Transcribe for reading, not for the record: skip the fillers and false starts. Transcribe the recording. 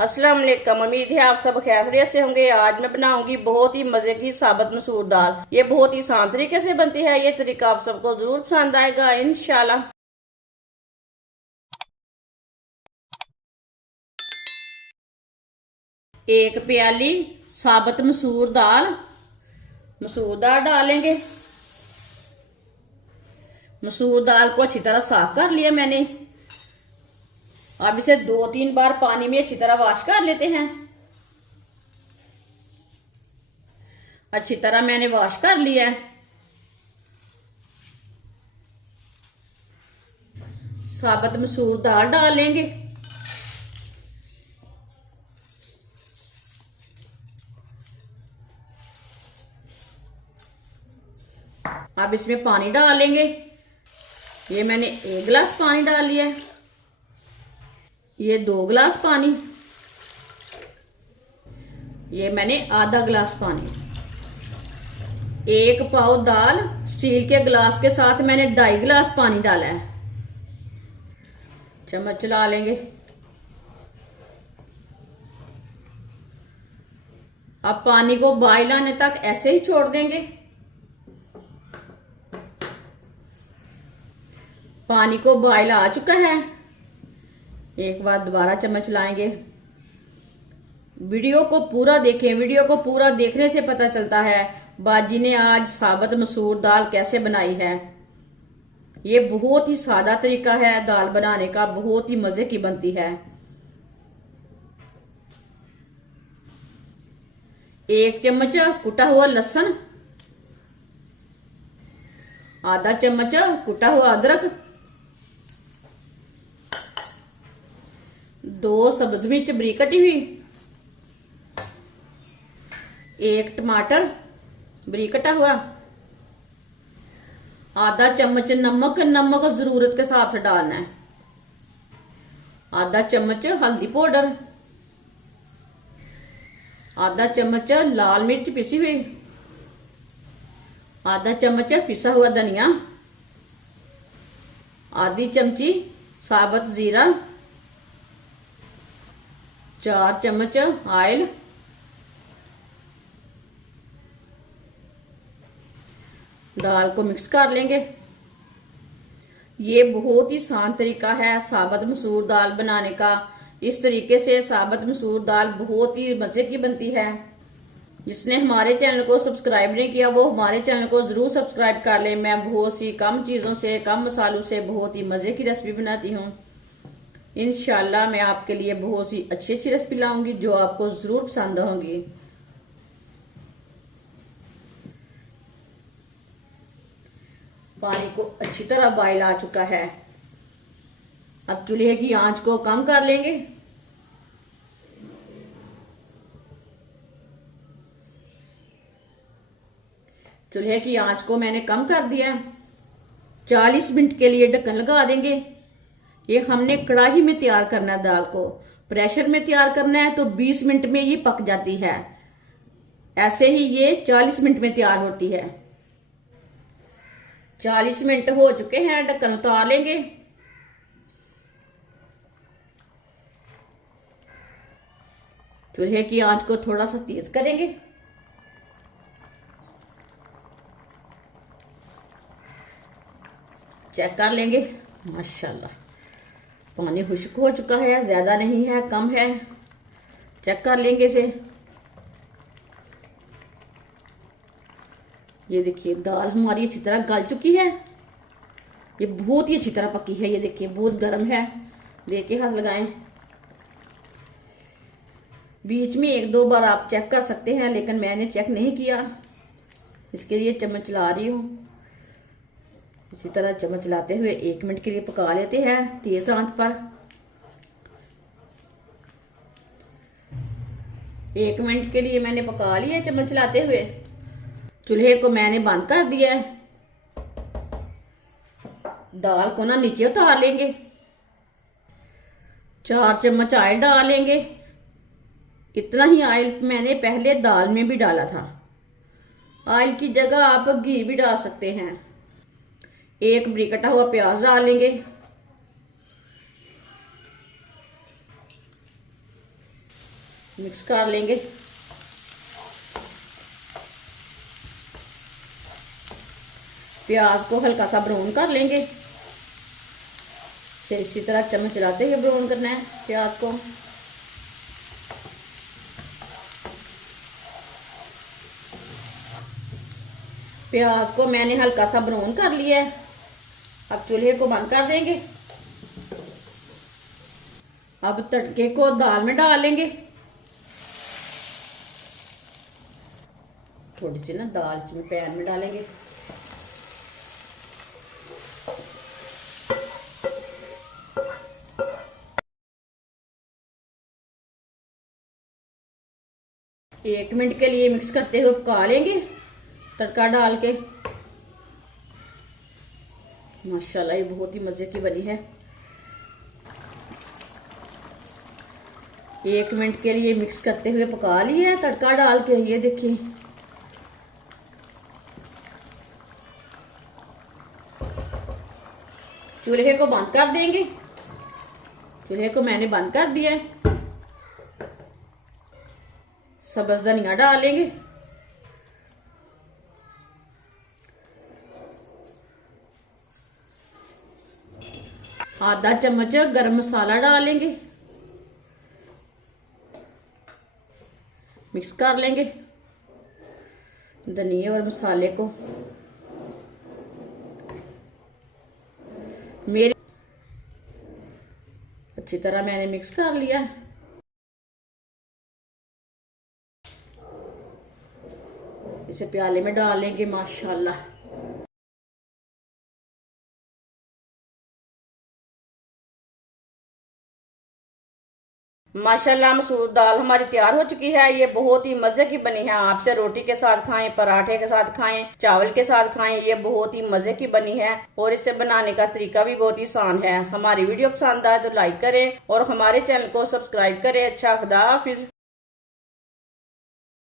अस्सलाम वालेकुम। उम्मीद है आप सब खैरियत से होंगे। आज मैं बनाऊंगी बहुत ही मजे की साबुत मसूर दाल। ये बहुत ही आसान तरीके से बनती है। ये तरीका आप सबको जरूर पसंद आएगा इंशाल्लाह। एक प्याली साबुत मसूर दाल डालेंगे। मसूर दाल को अच्छी तरह साफ कर लिया मैंने। अब इसे 2-3 बार पानी में अच्छी तरह वॉश कर लेते हैं। अच्छी तरह मैंने वॉश कर लिया है। साबुत मसूर दाल डालेंगे। अब इसमें पानी डालेंगे। ये मैंने 1 गिलास पानी डाल लिया है। ये 2 गिलास पानी। ये मैंने आधा गिलास पानी। 1 पाव दाल स्टील के गिलास के साथ मैंने 2.5 गिलास पानी डाला है। चम्मच चला लेंगे। अब पानी को बॉयल आने तक ऐसे ही छोड़ देंगे। पानी को बॉयल आ चुका है। एक बार दोबारा चम्मच लाएंगे। वीडियो को पूरा देखें। वीडियो को पूरा देखने से पता चलता है बाजी ने आज साबुत मसूर दाल कैसे बनाई है। ये बहुत ही सादा तरीका है दाल बनाने का, बहुत ही मजे की बनती है। 1 चम्मच कुटा हुआ लहसुन, आधा चम्मच कुटा हुआ अदरक, 2 सब्ज मिर्च बारीक कटी हुई, 1 टमाटर बारीक कटा हुआ, आधा चम्मच नमक। नमक जरूरत के हिसाब से डालना है। आधा चम्मच हल्दी पाउडर, आधा चम्मच लाल मिर्च पिसी हुई, आधा चम्मच पिसा हुआ धनिया, आधी चमची साबुत जीरा, 4 चम्मच ऑयल, दाल को मिक्स कर लेंगे। ये बहुत ही आसान तरीका है साबुत मसूर दाल बनाने का। इस तरीके से साबुत मसूर दाल बहुत ही मजे की बनती है। जिसने हमारे चैनल को सब्सक्राइब नहीं किया वो हमारे चैनल को जरूर सब्सक्राइब कर ले। मैं बहुत सी कम चीजों से, कम मसालों से बहुत ही मजे की रेसिपी बनाती हूँ। इंशाल्लाह मैं आपके लिए बहुत सी अच्छी अच्छी रेसिपी लाऊंगी जो आपको जरूर पसंद होंगी। पानी को अच्छी तरह बॉयल आ चुका है। अब चूल्हे की आंच को कम कर लेंगे। चूल्हे की आंच को मैंने कम कर दिया। 40 मिनट के लिए ढक्कन लगा देंगे। ये हमने कढ़ाई में तैयार करना है दाल को। प्रेशर में तैयार करना है तो 20 मिनट में ये पक जाती है। ऐसे ही ये 40 मिनट में तैयार होती है। 40 मिनट हो चुके हैं। ढक्कन उतार लेंगे। चूल्हे की आंच को थोड़ा सा तेज करेंगे। चेक कर लेंगे। माशाल्लाह पानी खुश्क हो चुका है, ज्यादा नहीं है, कम है। चेक कर लेंगे इसे। ये देखिए दाल हमारी अच्छी तरह गल चुकी है। ये बहुत ही अच्छी तरह पकी है। ये देखिए बहुत गर्म है। देख के हाथ लगाएं। बीच में 1-2 बार आप चेक कर सकते हैं लेकिन मैंने चेक नहीं किया, इसके लिए चम्मच चला रही हूँ। इसी तरह चम्मच चलाते हुए 1 मिनट के लिए पका लेते हैं तेज आंच पर। 1 मिनट के लिए मैंने पका लिया चम्मच चलाते हुए। चूल्हे को मैंने बंद कर दिया है। दाल को ना नीचे उतार लेंगे। 4 चम्मच ऑयल डालेंगे। इतना ही ऑयल मैंने पहले दाल में भी डाला था। ऑयल की जगह आप घी भी डाल सकते हैं। 1 बारीक कटा हुआ प्याज डालेंगे। मिक्स कर लेंगे। प्याज को हल्का सा ब्राउन कर लेंगे। इसी तरह चम्मच चलाते हुए ब्राउन करना है प्याज को। प्याज को मैंने हल्का सा ब्राउन कर लिया है। अब चूल्हे को बंद कर देंगे। अब तड़के को दाल में डाल लेंगे। थोड़ी सी ना दाल पैन में डालेंगे। एक मिनट के लिए मिक्स करते हुए पका लेंगे तड़का डाल के। माशाल्लाह ये बहुत ही मजे की बनी है। एक मिनट के लिए मिक्स करते हुए पका लिया है तड़का डाल के। ये देखिए चूल्हे को बंद कर देंगे। चूल्हे को मैंने बंद कर दिया है। सब्ज धनिया डालेंगे। आधा चम्मच गरम मसाला डालेंगे। मिक्स कर लेंगे धनिया और मसाले को। मेरी अच्छी तरह मैंने मिक्स कर लिया। इसे प्याले में डाल लेंगे। माशाल्लाह माशाल्लाह मसूर दाल हमारी तैयार हो चुकी है। ये बहुत ही मजे की बनी है। आपसे रोटी के साथ खाएं, पराठे के साथ खाएं, चावल के साथ खाएं। ये बहुत ही मजे की बनी है और इसे बनाने का तरीका भी बहुत ही आसान है। हमारी वीडियो पसंद आए तो लाइक करें और हमारे चैनल को सब्सक्राइब करें। अच्छा, खुदा हाफिज।